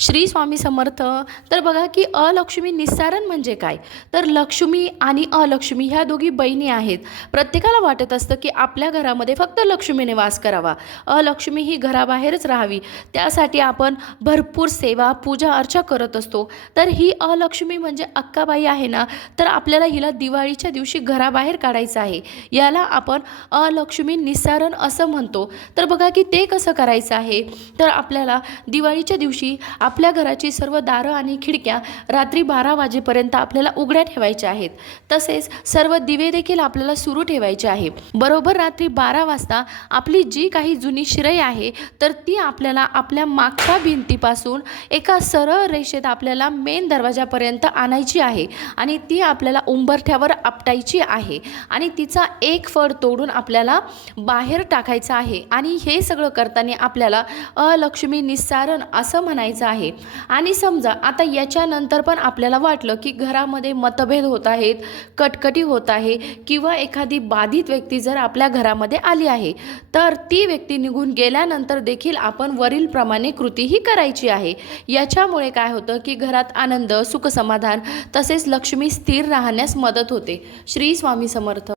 श्री स्वामी समर्थ. तर बघा की अलक्ष्मी निस्सारण म्हणजे काय? तर लक्ष्मी आणि अलक्ष्मी ह्या दोघी बहिणी आहेत. प्रत्येकाला वाटत असतं की आपल्या घरामध्ये फक्त लक्ष्मीने वास करावा. अलक्ष्मी ही घराबाहेरच राहावी. त्यासाठी आपण भरपूर सेवा पूजा अर्चा करत असतो. तर ही अलक्ष्मी म्हणजे अक्काबाई आहे ना तर आपल्याला हिला दिवाळीच्या दिवशी घराबाहेर काढायचं आहे. याला आपण अलक्ष्मी निस्सारण असं म्हणतो. तर बघा की ते कसं करायचं आहे? तर आपल्याला दिवाळीच्या दिवशी आपल्या घराची सर्व दारं आणि खिडक्या रात्री बारा वाजेपर्यंत आपल्याला उघड्या ठेवायच्या आहेत. तसेच सर्व दिवे देखील आपल्याला सुरू ठेवायचे आहे बरोबर रात्री बारा वाजता आपली जी काही जुनी शिरई आहे तर ती आपल्याला आपल्या मागच्या भिंतीपासून एका सरळ रेषेत आपल्याला मेन दरवाजापर्यंत आणायची आहे आणि ती आपल्याला उंबरठ्यावर आपटायची आहे आणि तिचा एक फळ तोडून आपल्याला बाहेर टाकायचं आहे आणि हे सगळं करताना आपल्याला अलक्ष्मी निस्सारण असं म्हणायचं आहे. आहे. आणि समजा आता याच्यानंतर पण आपल्याला वाटलं की घरामध्ये मतभेद होत आहेत कटकटी होत आहे किंवा एखादी बाधित व्यक्ती जर आपल्या घरामध्ये आली आहे तर ती व्यक्ती निघून गेल्यानंतर देखील आपण वरीलप्रमाणे कृतीही करायची आहे. याच्यामुळे काय होतं की घरात आनंद सुखसमाधान तसेच लक्ष्मी स्थिर राहण्यास मदत होते. श्री स्वामी समर्थ.